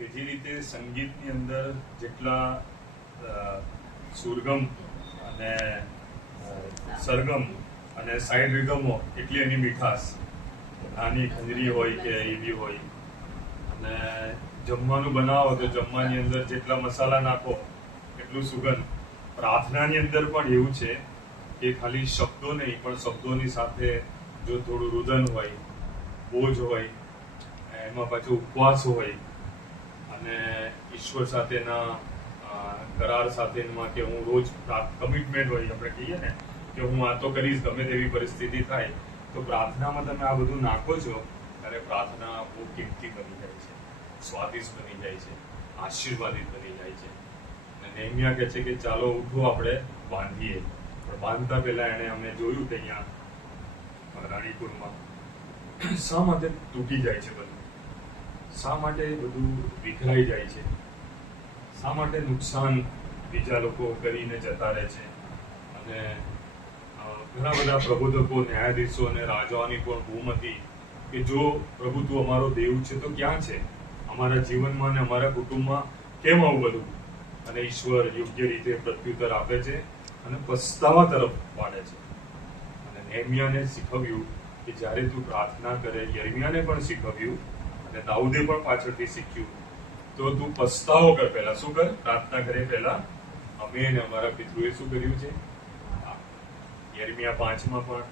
કે જે રીતે સંગીતની અંદર જેટલા સુરગમ અને સરગમ અને સાઈડ રિધમો એટલી એની મીઠાશ, નાની ખંજરી હોય કે એવી હોય. અને જમવાનું બનાવો તો જમવાની અંદર જેટલા મસાલા નાખો એટલું સુગંધ. પ્રાર્થનાની અંદર પણ એવું છે કે ખાલી શબ્દો નહીં પણ શબ્દોની સાથે જો થોડું રુદન હોય, બોજ હોય, એમાં પાછું ઉપવાસ હોય અને ઈશ્વર સાથેના કરાર સાથેમાં કે હું રોજ કમિટમેન્ટ હોય, આપણે કહીએ ને કે હું આ તો કરીશ ગમે તેવી પરિસ્થિતિ થાય, તો પ્રાર્થનામાં તમે આ બધું નાખો છો ત્યારે પ્રાર્થના બહુ કિંમતી બની જાય છે, સ્વાદિષ્ટ બની જાય છે, આશીર્વાદિત બની જાય છે. અને નેહમ્યા કહે છે કે ચાલો ઉઠો આપણે બાંધીએ, પણ બાંધતા પહેલા એને અમે જોયું કે અહીંયા રાણીપુરમાં શા માટે તૂટી જાય છે બધું, શા માટે બધું વિખરાઈ જાય છે, શા માટે નુકસાન બીજા લોકો કરીને જતા રહે છે. અને ઘણા બધા પ્રબોધકો, ન્યાયાધીશો અને રાજાઓની પણ બૂમ હતી કે જો પ્રભુ તું અમારો દેવ છે તો ક્યાં છે અમારા જીવનમાં અને અમારા કુટુંબમાં, કેમ આવું બધું? અને ઈશ્વર યોગ્ય રીતે પ્રત્યુત્તર આપે છે અને પસ્તાવા તરફ વાળે છે. અને નેહમ્યાને શીખવ્યું કે જ્યારે તું પ્રાર્થના કરે, યર્મિયાને પણ શીખવ્યું અને દાઉદે પણ પાછળથી શીખ્યું, તો તું પસ્તાવો કર પહેલા. શું કર? પ્રાર્થના કરે પહેલા. અમે અને અમારા પિતૃએ શું કર્યું છે? યર્મિયા 5માં પણ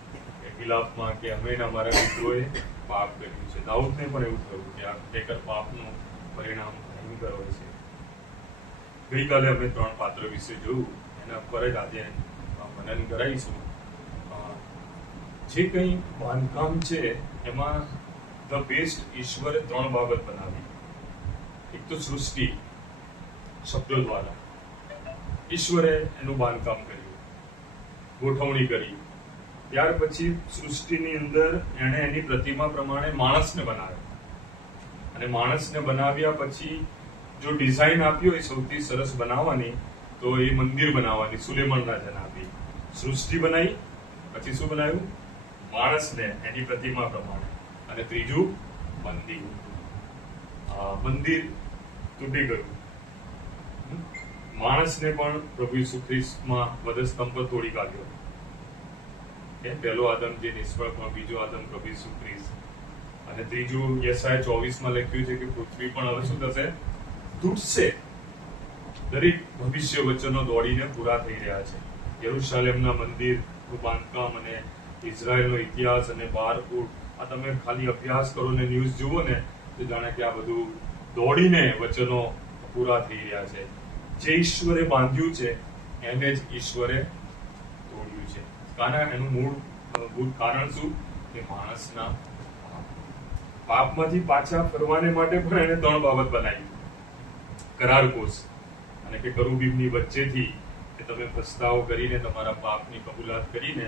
વિલાપમાં કે અમે અને અમારા પિતૃએ પાપ કર્યું છે. દાઉદને પણ એવું થયું કે આ ખરેખર પાપનું પરિણામ ભયંકર હોય છે. ગઈકાલે અમે 3 પાત્ર વિશે જોયું, એના પર જ આજે મનન કરાવીશું. જે કંઈ બાંધકામ છે એમાં ધ બેસ્ટ ઈશ્વરે 3 બાબત બનાવી. એક તો સૃષ્ટિ, શબ્દો દ્વારા ઈશ્વરે એનું બાંધકામ કર્યું, ગોઠવણી કરી. ત્યાર પછી સૃષ્ટિની અંદર એણે એની પ્રતિમા પ્રમાણે માણસને બનાવ્યો, અને માણસને બનાવ્યા પછી જો ડિઝાઇન આપ્યો એ સૌથી સરસ બનાવવાની, તો એ મંદિર બનાવવાની સુલેમાન રાજાને આપી. સૃષ્ટિ બનાવી, પછી શું બનાવ્યું? માણસને એની પ્રતિમા પ્રમાણે. અને ત્રીજું મંદિર. મંદિર તૂટી ગયું. માણસને પણ પ્રભુ ઈસુ ખ્રિસ્તમાં વધસ્તંભ પર તોડી કાઢ્યો. પહેલો આદમ જે નિષ્ફળ, પણ બીજો આદમ પ્રભુ ઈસુ ખ્રિસ્ત. અને ત્રીજું યશાયા 24માં લખ્યું છે કે પૃથ્વી પણ હવે શું થશે? તૂટશે. દરેક ભવિષ્ય વચનો દોડીને પૂરા થઈ રહ્યા છે. યરુશલેમના મંદિરનું બાંધકામ અને ઇઝરાયલનો ઇતિહાસ અને 12 ફૂટ, આ તમે ખાલી અભ્યાસ કરો ને ન્યૂઝ જુઓ ને તો જાણે કે આ બધું દોડીને વચનો પૂરા થઈ રહ્યા છે. જે ઈશ્વરે બાંધ્યું છે એને જ ઈશ્વરે તોડ્યું છે. કારણ એનું મૂળ કારણ શું? કે માણસના પાપમાંથી પાછા ફરવાને માટે પણ એને 3 બાબત બનાવી. કરાર કોષ, અને કે કરુબીમની વચ્ચેથી કે તમે પસ્તાવો કરીને તમારા પાપની કબૂલાત કરીને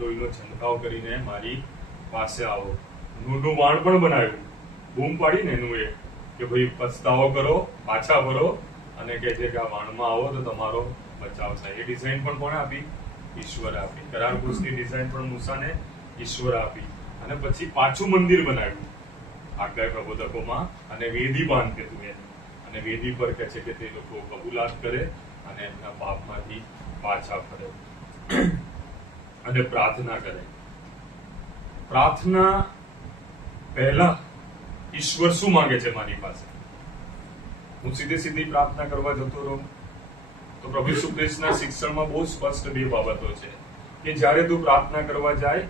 લોહીનો છંટકાવ કરીને મારી પાસે આવો. નૂરનું વાણ પણ બનાવ્યું, બૂમ પાડીને એનું એ કે ભાઈ પસ્તાવો કરો, પાછા ફરો, અને કે જે આ વાણમાં આવો તો તમારો બચાવ થાય. એ ડિઝાઇન પણ કોણે આપી? ઈશ્વરે આપી. કરાર કોષની ડિઝાઇન પણ મૂસાને ઈશ્વરે આપી. અને પછી પાછું મંદિર બનાવ્યું આગળ પ્રબોધકોમાં, અને વેદી બાંધે તું એને. અને વેદી પર કહે છે કે તે લોકો કબૂલાત કરે અને એમના પાપમાંથી પાછા ફરે અને પ્રાર્થના કરે. પ્રાર્થના પહેલા ઈશ્વર શું માંગે છે મારી પાસે? હું સીધી પ્રાર્થના કરવા જતો રહું તો પ્રભુ ઈસુ ખ્રિસ્તના શિક્ષણમાં બહુ સ્પષ્ટ 2 બાબતો છે કે જ્યારે તું પ્રાર્થના કરવા જાય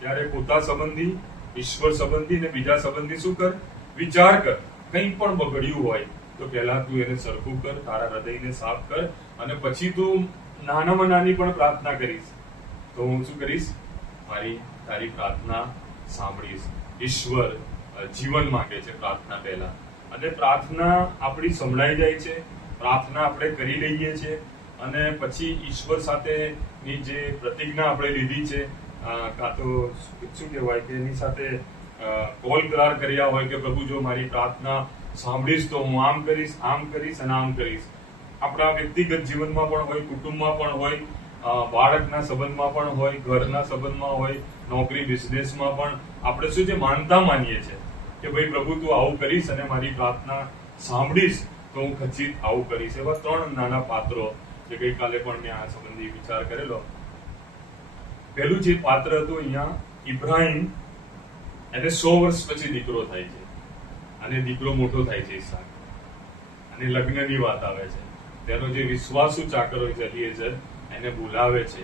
ત્યારે પોતા સંબંધી, ઈશ્વર સંબંધી અને બીજા સંબંધી શું કર? વિચાર કર. કંઈ પણ બગડ્યું હોય તો પહેલા તું એને સરખું કર, તારા હૃદયને સાફ કર, અને પછી તું નાનામાં નાની પણ પ્રાર્થના કરીશ તો હું શું કરીશ? તારી પ્રાર્થના સાંભળીશ. ઈશ્વર જીવન માંગે છે પ્રાર્થના પહેલા, અને પ્રાર્થના આપણી સંભળાઈ જાય છે, પ્રાર્થના આપણે કરી લઈએ છીએ, અને પછી ઈશ્વર સાથેની જે પ્રતિજ્ઞા આપણે લીધી છે, કાં તો શું કહેવાય કે એની સાથે કોલ કરાર કર્યા હોય કે પ્રભુ જો મારી પ્રાર્થના સાંભળીશ તો હું આમ કરીશ, આમ કરીશ અને આમ કરીશ. આપણા વ્યક્તિગત જીવનમાં પણ હોય, કુટુંબમાં પણ હોય, બાળકના સંબંધમાં પણ હોય, ઘરના સંબંધમાં હોય, નોકરી બિઝનેસમાં પણ આપણે શું છે? માનતા માનીએ છીએ કે ભાઈ પ્રભુ તું આવું કરીશ અને મારી પ્રાર્થના સાંભળીશ તો હું ખચિત આવું કરીશ. એવા 3 નાના પાત્રો જે ગઈકાલે પણ મેં આ સંબંધી વિચાર કરેલો. પહેલું જે પાત્ર હતું અહીંયા ઇબ્રાહિમ, એને 100 વર્ષ પછી દીકરો થાય છે અને દીકરો મોટો થાય છે ઈસાક, અને લગ્નની વાત આવે છે. તેનો જે વિશ્વાસુ ચાકર હોય છે એલીએઝર, એને બોલાવે છે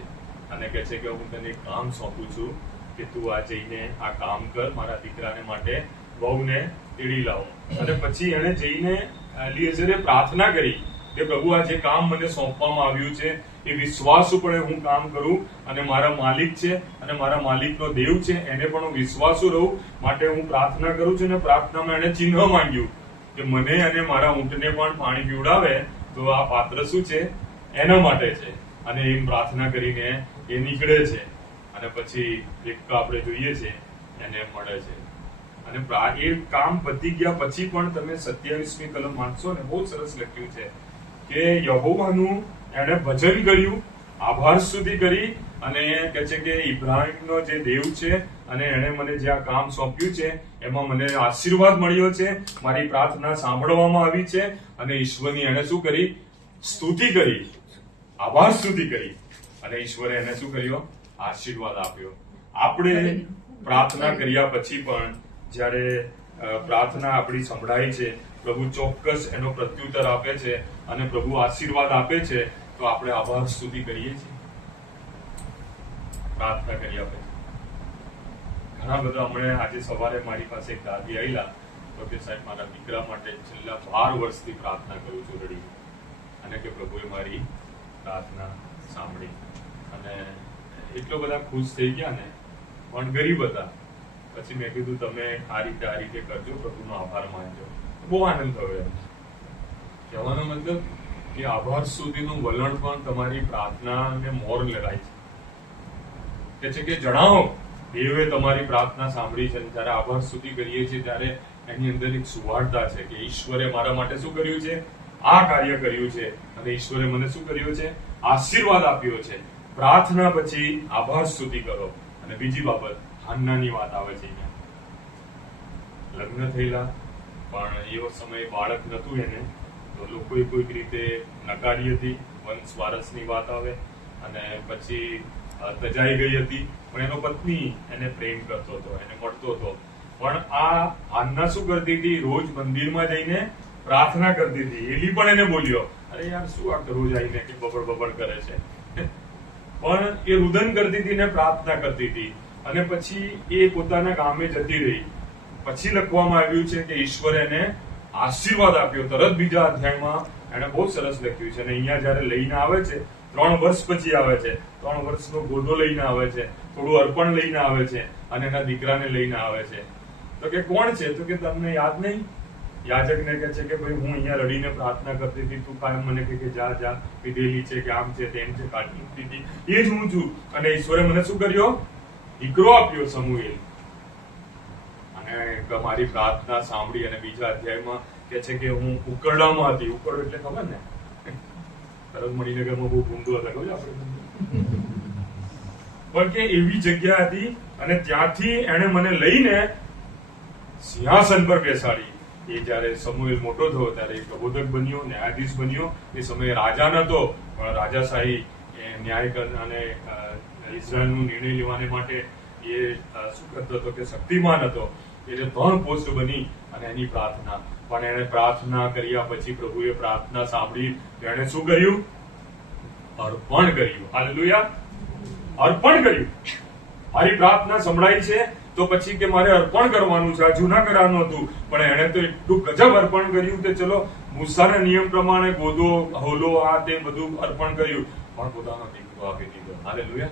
અને કહે છે કે હું તને એક કામ સોંપું છું કે તું આ જઈને આ કામ કર, મારા દીકરાને માટે વહુને તેડી લાવો. અને પછી એને જઈને એલીએઝરે પ્રાર્થના કરી કે પ્રભુ આ જે કામ મને સોંપવામાં આવ્યું છે એ વિશ્વાસ ઉપર હું કામ કરું, અને મારા માલિક છે અને મારા માલિકનો દેવ છે એને પણ હું વિશ્વાસુ રહું, માટે હું પ્રાર્થના કરું છું. અને પ્રાર્થનામાં એને ચિહ્ન માંગ્યું કે મને અને મારા ઊંટને પણ પાણી પીવડાવે તો આ પાત્ર શું છે, એના માટે છે. અને એમ પ્રાર્થના કરીને એ નીકળે છે અને પછી એક આપણે જોઈએ છે એને મળે છે. અને એ કામ પતી ગયા પછી પણ તમે 27મી કલમ વાંચશો ને, બહુ સરસ લખ્યું છે કે યહોવાનું એને ભજન કર્યું, આભાર સ્તુતિ કરી, અને કહે છે કે ઇબ્રાહિમનો જે દેવ છે અને એને મને જે આ કામ સોંપ્યું છે એમાં મને આશીર્વાદ મળ્યો છે, મારી પ્રાર્થના સાંભળવામાં આવી છે, અને ઈશ્વરની એને શું કરી, સ્તુતિ કરી, આભાર સ્તુતિ કરી, અને ઈશ્વરે એને શું કર્યો, આશીર્વાદ આપ્યો. આપણે પ્રાર્થના કર્યા પછી પણ જ્યારે પ્રાર્થના આપણી સંભળાય છે, પ્રભુ ચોક્કસ એનો પ્રત્યુત્તર આપે છે અને પ્રભુ આશીર્વાદ આપે છે, તો આપણે આભાર સ્તુતિ કરીએ છીએ પ્રાર્થના કર્યા પછી. ઘણા બધા હમણાં આજે સવારે મારી પાસે એક દાદી આવેલા તો કે સાહેબ મારા દીકરા માટે છેલ્લા 12 વર્ષથી પ્રાર્થના કરું છું રડી, અને કે પ્રભુએ મારી પ્રાર્થના સાંભળી, અને એટલો બધા ખુશ થઈ ગયા ને, પણ ગરીબ હતા. પછી મેં કીધું તમે આ રીતે કરજો, પ્રભુનો આભાર માનજો. બહુ આનંદ થયો. એમ કહેવાનો મતલબ કે આભાર સુધીનું વલણ પણ તમારી પ્રાર્થનાને મોર લગાય છે. કે છે કે જણાવો દેવે તમારી પ્રાર્થના સાંભળી છે. જ્યારે આભાર સ્તુતિ કરીએ છીએ ત્યારે એની અંદર એક સુવાર્તા છે કે ઈશ્વરે મારા માટે શું કર્યું છે, આ કાર્ય કર્યું છે, અને ઈશ્વરે મને શું કર્યું છે, આશીર્વાદ આપ્યો છે. પ્રાર્થના પછી આભાર સ્તુતિ કરો. અને બીજી બાબત, હાન્નાની વાત આવે છે અહીંયા. લગ્ન થયેલા પણ એવો સમય બાળક નતું એને, તો લોકોએ કોઈક રીતે નકારી હતી. વંશ વારસની વાત આવે, અને પછી તજાઈ ગઈ હતી, પણ એનો પત્ની એને પ્રેમ કરતો હતો, એને મળતો હતો. પણ આ હાન્ના શું કરતી હતી, રોજ મંદિરમાં જઈને પ્રાર્થના કરતી હતી. એલી પણ એને બોલ્યો, અરે યાર શું આ રોજ આવીને કે બબડ કરે છે, પણ એ રુદન કરતી હતી ને પ્રાર્થના કરતી હતી. અને પછી એ પોતાના ગામે જતી રહી. પછી લખવામાં આવ્યું છે કે ઈશ્વરે એને આશીર્વાદ આપ્યો. તરત બીજા અધ્યાયમાં એને બહુ સરસ લખ્યું છે. અને અહીંયા જયારે લઈને આવે છે, 3 વર્ષ પછી આવે છે, 3 વર્ષનો ગોદો લઈને આવે છે, થોડું અર્પણ લઈને આવે છે, અને એના દીકરાને લઈને આવે છે. તો કે કોણ છે, તો કે તમને યાદ નહીં? યાજકને કહે છે કે ભાઈ હું અહીંયા રડીને પ્રાર્થના કરતી હતી, તું કાયમ મને કે જા પીધેલી છે કે આમ છે તેમ છે કાઢી મૂકતી હતી, એ જ હું છું. અને ઈશ્વરે મને શું કર્યો, દીકરો આપ્યો, સમુએલ. અને મારી પ્રાર્થના સાંભળી. અને બીજા અધ્યાયમાં કે છે કે હું ઉકરડામાં હતી. ઉકરડો એટલે ખબર ને, તરત મણિનગરમાં બહુ ભૂંડો હતા, ખબર આપણે, પણ કે એવી જગ્યા હતી, અને ત્યાંથી એને મને લઈને સિંહાસન પર બેસાડી. એ જયારે સમુએલ મોટો થયો ત્યારે એ પ્રબોધક બન્યો, ન્યાયાધીશ બન્યો. એ સમયે રાજા નતો, પણ રાજાશાહી ન્યાય અને ઇઝરાયલનો નિર્ણય લેવાને માટે એ શું કરતો હતો કે શક્તિમાન હતો. એટલે 3 પોસ્ટ બની. અને એની પ્રાર્થના, પણ એને પ્રાર્થના કર્યા પછી પ્રભુએ પ્રાર્થના સાંભળી. એણે શું કર્યું, અર્પણ કર્યું. હાલેલુયા, અર્પણ કર્યું. મારી પ્રાર્થના સંભળાઈ છે તો પછી કે મારે અર્પણ કરવાનું છે. આ જૂના કરારનું હતું, પણ એણે તો એટલું ગજબ અર્પણ કર્યું કે ચલો મૂસાના નિયમ પ્રમાણે ગોદો, હોલો, આ તે બધું અર્પણ કર્યું, પણ પોતાનો દીકરો આપી દીધો. હાલેલુયા,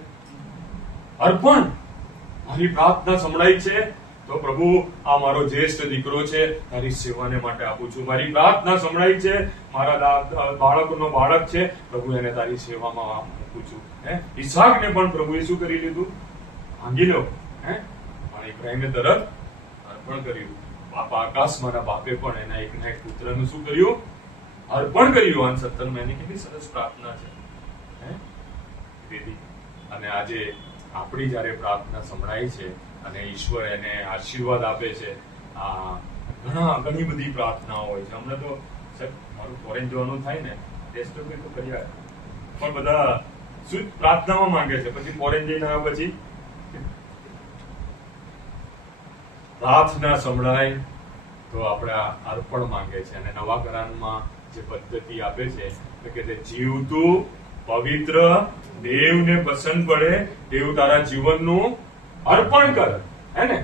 અર્પણ. મારી પ્રાર્થના સંભળાઈ છે તો પ્રભુ આ મારો જ્યેષ્ઠ દીકરો છે, તારી સેવાને માટે આપું છું. મારી પ્રાર્થના સંભળાઈ છે, મારા બાળકનો બાળક છે, પ્રભુ એને તારી સેવામાં મૂકું છું. ઈસાકને પણ પ્રભુએ શું કરી લીધું, ભાંગી લો. ઇબ્રાહિમે તરત અર્પણ કર્યું. બાપા આકાશમાંના બાપે પણ એના એકના એક પુત્રનું શું કર્યું, અર્પણ કર્યું. 17 મહિને કેટલી સરસ પ્રાર્થના છે. અને આજે આપણી જયારે પ્રાર્થના સંભળાય છે અને ઈશ્વર એને આશીર્વાદ આપે છે, આ ઘણી બધી પ્રાર્થનાઓ હોય છે. હમણાં તો મારું ફોરેન જવાનું થાય ને, ટેસ્ટ તો કરી આવે, પણ બધા શું પ્રાર્થનામાં માંગે છે, પછી ફોરેન જઈને આવ્યા પછી પ્રાર્થના સંભળાય તો આપણે અર્પણ માંગે છે. અને નવા કરારમાં જે પદ્ધતિ આપે છે કે તે જીવતું પવિત્ર દેવને પસંદ પડે એવું તારા જીવનનું અર્પણ કર, હે ને?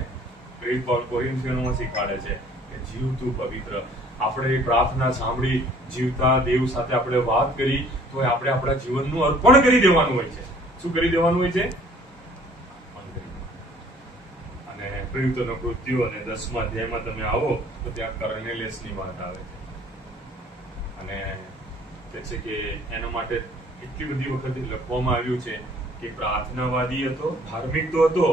કોરિન્થીયોમાં શીખવાડે છે કે જીવતું પવિત્ર. આપણે પ્રાર્થના સાંભળી, જીવતા દેવ સાથે આપણે વાત કરી તો આપણે આપણા જીવનનું અર્પણ કરી દેવાનું હોય છે. શું કરી દેવાનું હોય છે? અને પ્રયુક્તનો કૃત્યો અને 10મા અધ્યાયમાં તમે આવો તો ત્યાં કર્નેલિયસની વાત આવે છે, અને કે છે કે એના માટે એટલી બધી વખત લખવામાં આવ્યું છે કે પ્રાર્થનાવાદી હતો, ધાર્મિક તો હતો,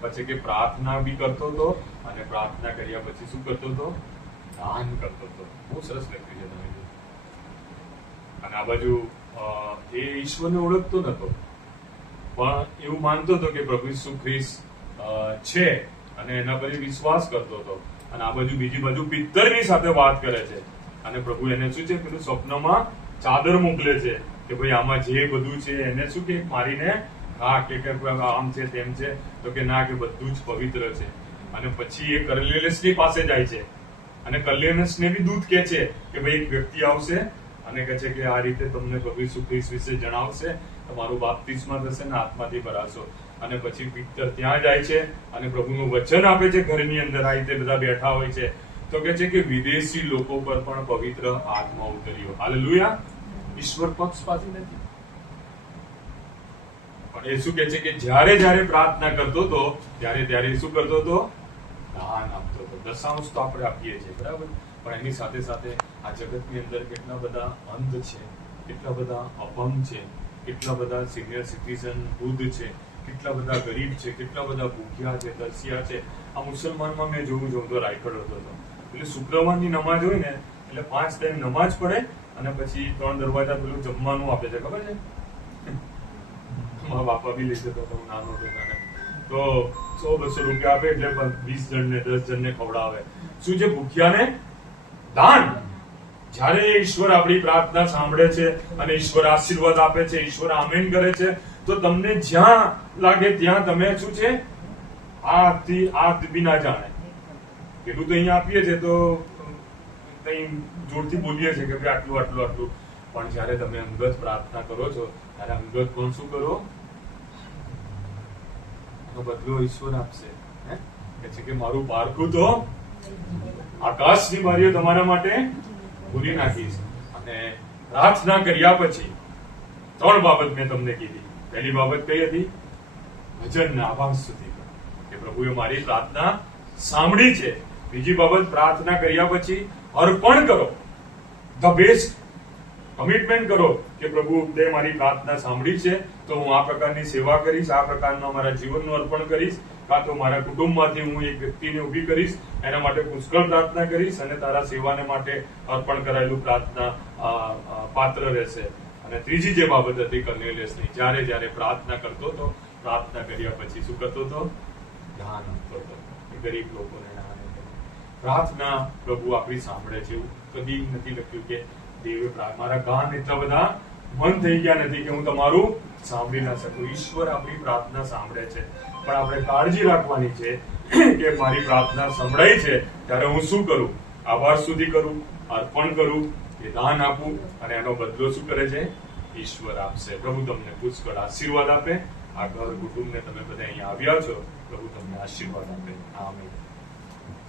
પછી કે પ્રાર્થના બી કરતો હતો, અને પ્રાર્થના કર્યા પછી શું કરતો હતો? દાન કરતો હતો. બહુ સરસ લખ્યું છે તમે. અને આ બાજુ એ ઈશ્વરને ઓળખતો નતો, પણ એવું માનતો હતો કે પ્રભુ ઈસુ ખ્રિસ્ત છે અને એના પર વિશ્વાસ કરતો હતો. અને આ બાજુ બીજી બાજુ પિત્તરની સાથે વાત કરે છે, અને પ્રભુ એને શું છે, પેલું સ્વપ્નમાં ચાદર મોકલે છે કે ભાઈ આમાં જે બધું છે એને શું કે મારીને કે આમ છે તેમ છે, તો કે ના, કે બધું જ પવિત્ર છે. અને પછી એ કર્નેલિયસની પાસે જાય છે, અને કર્નેલિયસને બી દૂત કહે છે કે ભાઈ એક વ્યક્તિ આવશે અને કહે છે કે આ રીતે તમને પ્રભુ ઈસુ ખ્રિસ્ત વિશે જણાવશે, તમારું બાપ્તિસ્મા થશે ને આત્માથી ભરાશો. અને પછી પિત્તર ત્યાં જાય છે અને પ્રભુનું વચન આપે છે. ઘરની અંદર આ રીતે બધા બેઠા હોય છે, તો કે છે કે વિદેશી લોકો પર પણ પવિત્ર આત્મા ઉતર્યો. હાલેલુયા. ઈશ્વર પક્ષપાતી નથી, પણ એ શું કે છે કે જ્યારે પ્રાર્થના કરતો હતો ત્યારે શું કરતો હતો? દાન આપતો હતો. દશાંશ તો આપણે આપીએ છીએ, બરાબર, પણ એની સાથે સાથે આ જગતની અંદર કેટલા બધા અંધ છે, કેટલા બધા અપંગ છે, કેટલા બધા સિનિયર સિટીઝન વૃદ્ધ છે, કેટલા બધા ગરીબ છે, કેટલા બધા ભૂખ્યા છે, તરસ્યા છે. આ મુસલમાનમાં મેં જોઉં તો રાયખડ હતો. એટલે શુક્રવારની નમાજ હોય ને એટલે 5 ટાઈમ નમાજ પડે, અને પછી 3 દરવાજા પેલું જમવાનું આપે છે, ખબર છે? મારા બાપા બી લઈ જતો હતો, નાનો હતો ત્યારે. તો 100-200 રૂપિયા આપે એટલે 20 જણને 10 જણને ખવડાવે. શું છે? ભૂખ્યાને દાન. જ્યારે ઈશ્વર આપણી પ્રાર્થના સાંભળે છે અને ઈશ્વર આશીર્વાદ આપે છે, ઈશ્વર આમીન કરે છે, તો તમને જ્યાં લાગે ત્યાં તમે શું છે? આ બી ના જાણે. પેલું તો અહીંયા આપીએ છીએ તો કઈ જોરથી બોલીએ છીએ કે ભાઈ આટલું આટલું આટલું, પણ જયારે તમે અંગત પ્રાર્થના કરો છો ત્યારે અંગત પણ શું કરો? એનો બદલો ઈશ્વર આપશે. કે છે કે મારું પારખું તો આકાશની બારીઓ તમારા માટે ખોલી નાખીશ. અને પ્રાર્થના કર્યા પછી 3 બાબત મેં તમને કીધી. પહેલી બાબત કઈ હતી? ભજનના આભાસ સુધી કે પ્રભુએ મારી પ્રાર્થના સાંભળી છે. બીજી બાબત, પ્રાર્થના કર્યા પછી અર્પણ કરો, ધ બેસ્ટ કમિટમેન્ટ કરો કે પ્રભુ તે મારી પ્રાર્થના સાંભળી છે તો હું આ પ્રકારની સેવા કરીશ, આ પ્રકારના મારા જીવનનું અર્પણ કરીશ, કાં તો મારા કુટુંબમાંથી હું એક વ્યક્તિને ઊભી કરીશ, એના માટે પુષ્કળ પ્રાર્થના કરીશ, અને તારા સેવાને માટે અર્પણ કરાયેલું પ્રાર્થના પાત્ર રહેશે. અને ત્રીજી જે બાબત હતી કર્નેલિયસની, જ્યારે પ્રાર્થના કરતો હતો, પ્રાર્થના કર્યા પછી શું કરતો હતો? દાન આપતો હતો. ગરીબ લોકોને દાન. પ્રાર્થના પ્રભુ આપણી સાંભળે છે. એવું કદી નથી લખ્યું કે દેવે મારા કાન એટલા બધા બંધ થઈ ગયા નથી કે હું તમારું સાંભળી ના શકું. ઈશ્વર આપણી પ્રાર્થના સાંભળે છે, પણ આપણે કાળજી રાખવાની છે કે મારી પ્રાર્થના સંભળાય છે ત્યારે હું શું કરું? આભાર સુધી કરું, અર્પણ કરું, કે દાન આપું, અને એનો બદલો શું કરે છે? ઈશ્વર આપશે. પ્રભુ તમને પુષ્કળ આશીર્વાદ આપે. આ ઘર કુટુંબને તમે બધા અહીંયા આવ્યા છો, પ્રભુ તમને આશીર્વાદ આપે. આમીન.